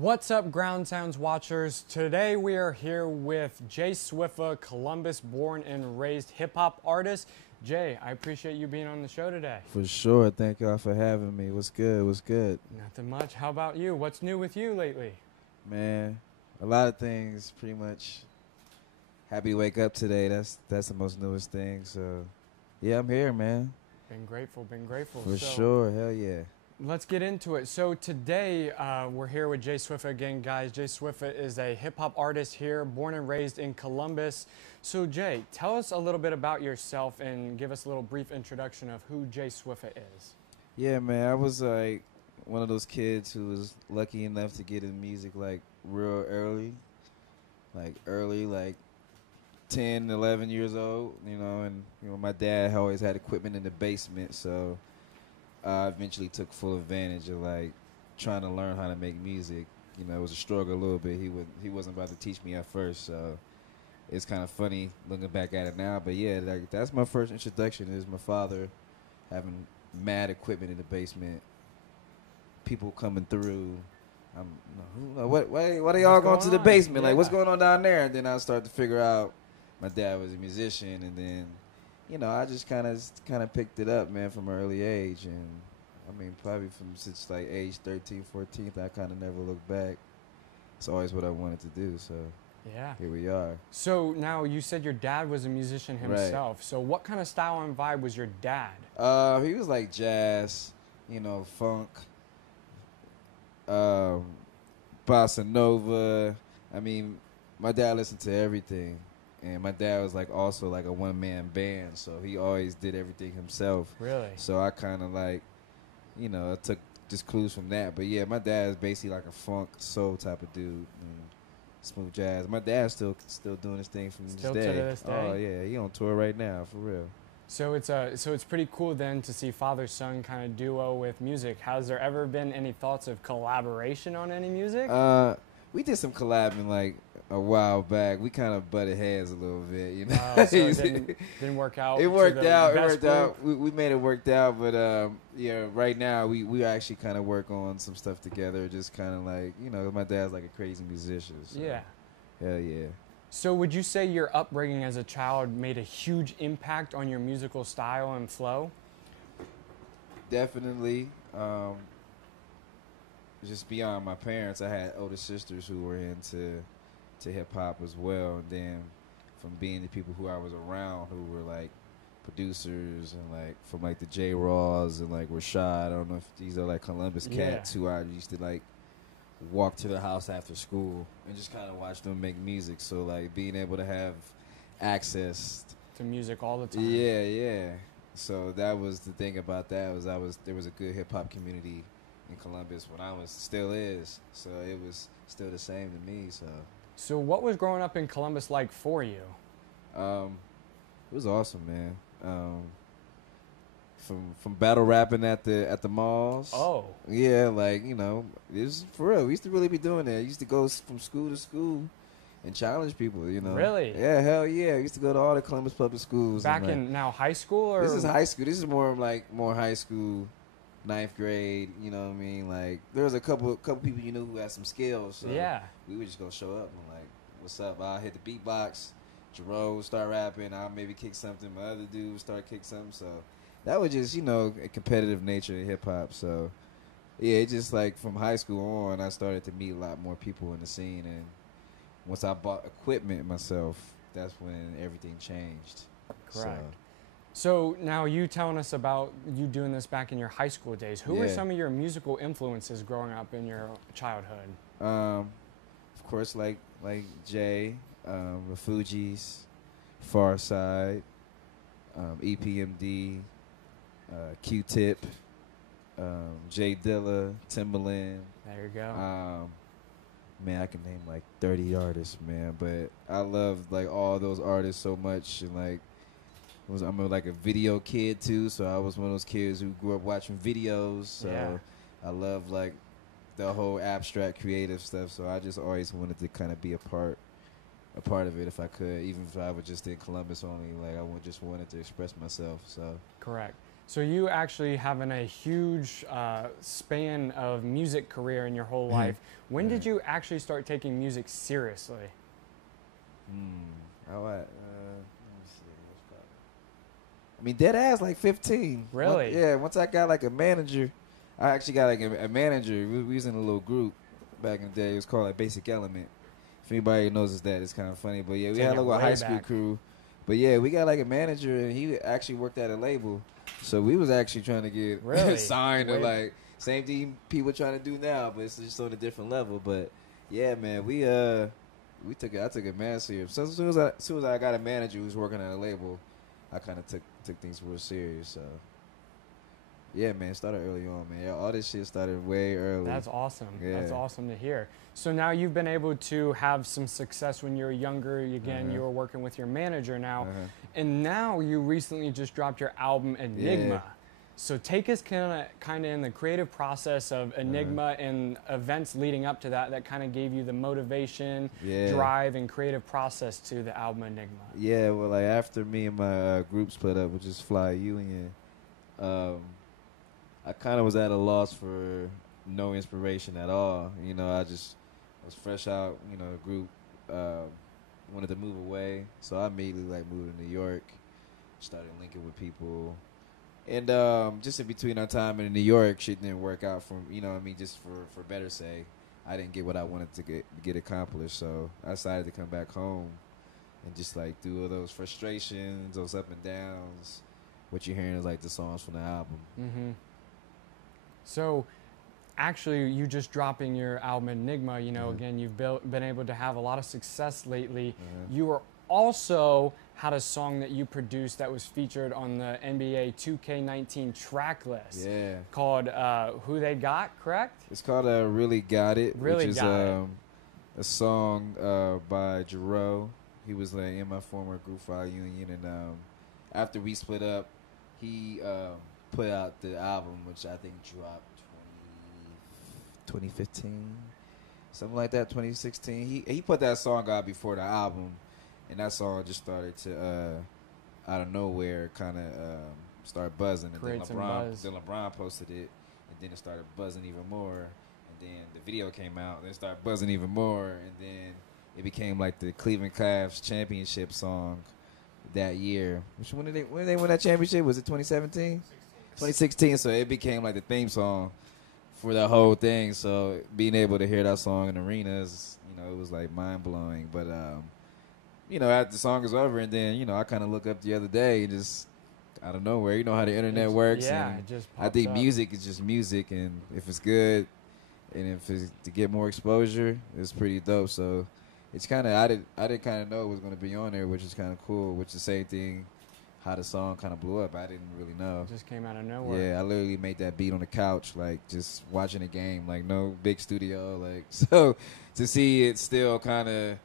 What's up, Ground Sounds watchers? Today we are here with Jayswifa, Columbus born and raised hip hop artist. Jay, I appreciate you being on the show today. For sure. Thank y'all for having me. What's good? What's good? Nothing much. How about you? What's new with you lately? Man, a lot of things. Pretty much happy to wake up today. That's the most newest thing. So, yeah, I'm here, man. Been grateful, been grateful. For sure. Hell yeah. Let's get into it. So today we're here with Jayswifa again, guys. Jayswifa is a hip hop artist here, born and raised in Columbus. So Jay, tell us a little bit about yourself and give us a little brief introduction of who Jayswifa is. Yeah, man. I was like one of those kids who was lucky enough to get in music like real early. Like 10, 11 years old, and my dad always had equipment in the basement, so I eventually took full advantage of like trying to learn how to make music. It was a struggle a little bit. He wasn't about to teach me at first, so it's kind of funny looking back at it now. But yeah, that's my first introduction is my father having mad equipment in the basement, people coming through. What are y'all going to the basement? Yeah. Like, what's going on down there? And then I started to figure out my dad was a musician, and then I just kind of picked it up, man, from an early age. And, I mean, probably since, like, age 13, 14, I kind of never looked back. It's always what I wanted to do, so yeah, here we are. So now you said your dad was a musician himself. Right. So what kind of style and vibe was your dad? He was, like, jazz, funk, bossa nova. I mean, my dad listened to everything. And my dad was also a one-man band, so he always did everything himself. Really? So I kind of I took just clues from that. But yeah, my dad is basically like a funk soul type of dude, and smooth jazz. My dad's still doing his thing from still this day. To this day. Oh yeah, he on tour right now for real. So it's pretty cool then to see father-son kind of duo with music. Has there ever been any thoughts of collaboration on any music? We did some collabing a while back. We kind of butted heads a little bit, So it didn't work out. It worked out. We made it worked out, but yeah, right now we actually kind of work on some stuff together. Just kind of my dad's like a crazy musician. So. Yeah. Hell yeah. So would you say your upbringing as a child made a huge impact on your musical style and flow? Definitely. Just beyond my parents, I had older sisters who were into hip hop as well, and then from being the people who I was around who were like producers and from the J Raws and Rashad. I don't know if these are Columbus cats who I used to walk to their house after school and just kind of watch them make music. So being able to have access to music all the time. Yeah. So that was the thing about that there was a good hip hop community in Columbus when I still is. So it was still the same to me. So what was growing up in Columbus like for you? It was awesome, man. From battle rapping at the malls. Oh. Yeah, it was for real. We used to really be doing that. I used to go from school to school and challenge people, Really? Yeah, hell yeah. I used to go to all the Columbus public schools. Back in now high school or? This is high school. This is more high school, 9th grade, you know what I mean? There was a couple people who had some skills. So yeah. We would just go show up and what's up? I'll hit the beatbox. Jerome would start rapping. I'll maybe kick something. My other dude would start kick something. So that was just, a competitive nature in hip hop. So yeah, it just from high school on, I started to meet a lot more people in the scene. And once I bought equipment myself, that's when everything changed. Correct. So now you telling us about you doing this back in your high school days. Who were some of your musical influences growing up in your childhood? Of course, like Jay, the Fugees, Far Side, EPMD, Q-Tip, Jay Dilla, Timbaland. There you go. Man, I can name 30 artists, man. But I love all those artists so much, and I'm a video kid too, so I was one of those kids who grew up watching videos. So yeah. I love the whole abstract creative stuff. So I just always wanted to kind of be a part of it if I could, even if I was just in Columbus only. I just wanted to express myself. So correct. So you actually having a huge span of music career in your whole life. When did you actually start taking music seriously? Let me see. I mean, dead ass like 15. Really? Yeah. Once I got like a manager, I actually got like a manager. We was in a little group back in the day. It was called like Basic Element. If anybody knows that, it's kind of funny. But yeah, we had like a high school crew. But yeah, we got like a manager, and he actually worked at a label. So we was actually trying to get signed to like same thing people trying to do now, but it's just on a different level. But yeah, man, I took it man serious. So as soon as I got a manager who was working at a label, I kind of took things real serious. So yeah, man, it started early on, man. All this shit started way early. That's awesome. Yeah. That's awesome to hear. So now you've been able to have some success when you were younger. Again, you were working with your manager now. And now you recently just dropped your album, Enigma. Yeah. So take us kind of in the creative process of Enigma and events leading up to that kind of gave you the motivation, drive, and creative process to the album Enigma. Yeah, well, like after me and my group split up, which is Fly Union, I kind of was at a loss for no inspiration at all. You know, I was fresh out, you know, the group wanted to move away. So I immediately like moved to New York, started linking with people. And just in between our time in New York, shit didn't work out for, you know what I mean, just for better say. I didn't get what I wanted to get accomplished. So I decided to come back home and just like do all those frustrations, those up and downs. What you're hearing is like the songs from the album. So actually, you just dropping your album Enigma, you know, again, you've been able to have a lot of success lately. You were also had a song that you produced that was featured on the NBA 2K19 Tracklist called Who They Got, correct? It's called Really Got It, Really which is Got It. A song by Jarreau. He was like in my former group Fly Union, and after we split up, he put out the album, which I think dropped 2015, something like that, 2016. He put that song out before the album, and that song just started to out of nowhere kind of start buzzing. And then LeBron posted it, and then it started buzzing even more. And then the video came out, and it started buzzing even more. And then it became like the Cleveland Cavs championship song that year. When did they win that championship? Was it 2017? 2016. So it became like the theme song for the whole thing. So being able to hear that song in arenas, you know, it was like mind blowing. But you know, after the song is over, and then, you know, I kind of look up the other day, just out of nowhere, you know how the internet works. Yeah, and it just pops I think up. music is just music, and if it's good, and if it's to get more exposure, it's pretty dope. So it's kind of I didn't kind of know it was going to be on there, which is kind of cool. Which is the same thing, how the song kind of blew up. I didn't really know. It just came out of nowhere. Yeah, I literally made that beat on the couch, like just watching the game, like no big studio, like so to see it still kind of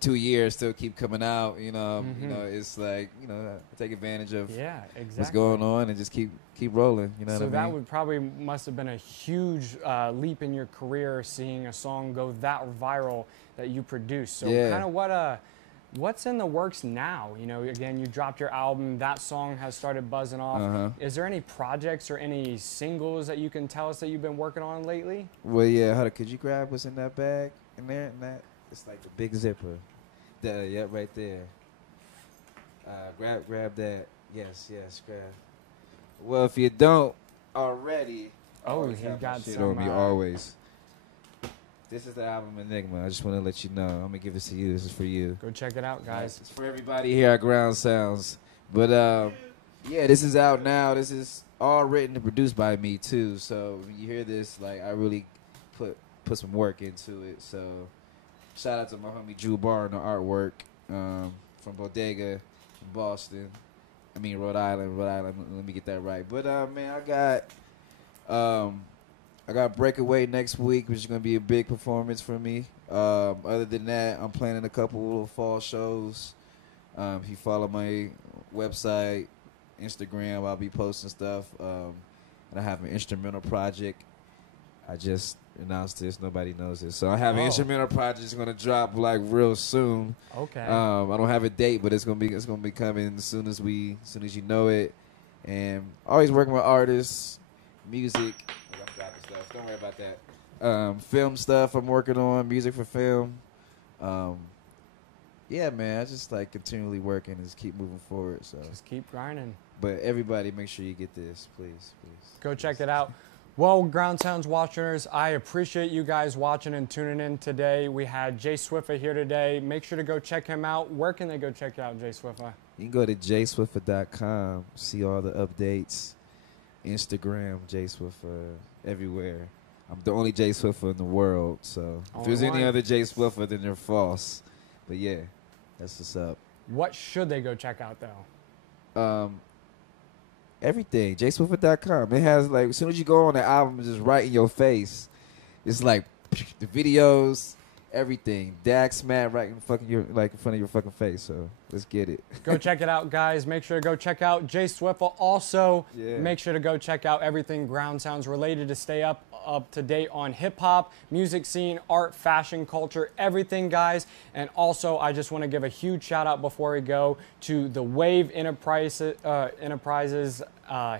2 years still keep coming out, you know, it's like, you know, take advantage of what's going on and just keep rolling, you know what I mean? So that would probably must have been a huge leap in your career, seeing a song go that viral that you produced. So kind of what's in the works now? You know, again, you dropped your album, that song has started buzzing off. Is there any projects or any singles that you can tell us that you've been working on lately? Well, yeah, hold on, could you grab what's in that bag in there? And that it's like the big zipper. Yep, right there. Grab that. Yes, grab. Well, if you don't already, he got shit some on me always. This is the album Enigma. I just want to let you know. I'm gonna give this to you. This is for you. Go check it out, guys. It's for everybody here at Ground Sounds. But yeah, this is out now. This is all written and produced by me too. So when you hear this, like, I really put some work into it. So shout out to my homie Drew Barr on the artwork from Bodega in Boston. I mean Rhode Island. Let me get that right. But man, I got Breakaway next week, which is gonna be a big performance for me. Other than that, I'm planning a couple little fall shows. If you follow my website, Instagram, I'll be posting stuff. And I have an instrumental project. I just announced this. Nobody knows this. So I have an instrumental project that's gonna drop like real soon. Okay. I don't have a date, but it's gonna be coming as soon as you know it. And always working with artists, music. I'm dropping stuff. Don't worry about that. Film stuff I'm working on, music for film. Yeah, man, I just like continually working and just keep moving forward. So Just keep grinding. but everybody, make sure you get this, please. Go check it out. Well, Ground Sounds watchers, I appreciate you guys watching and tuning in today. We had Jayswifa here today. Make sure to go check him out. Where can they go check out Jayswifa? You can go to jayswifa.com, see all the updates. Instagram, Jayswifa, everywhere. I'm the only Jayswifa in the world, so if there's any other Jayswifa, then they're false. But yeah, that's what's up. What should they go check out, though? Everything, jayswifa.com. It has, like, as soon as you go on the album, it's just right in your face. It's like the videos, everything. Dax Matt right in fucking your, like, in front of your fucking face. So let's get it. Go check it out, guys. Make sure to go check out Jayswifa. Also, Yeah. make sure to go check out everything Ground Sounds related to stay up to date on hip hop, music scene, art, fashion, culture, everything, guys. And also, I just want to give a huge shout out before we go to the Wave Enterprises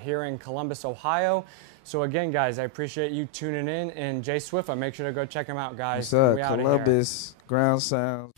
here in Columbus, Ohio. So again, guys, I appreciate you tuning in. And Jayswifa, make sure to go check him out, guys. What's up, We outta here. Columbus, Ground Sounds.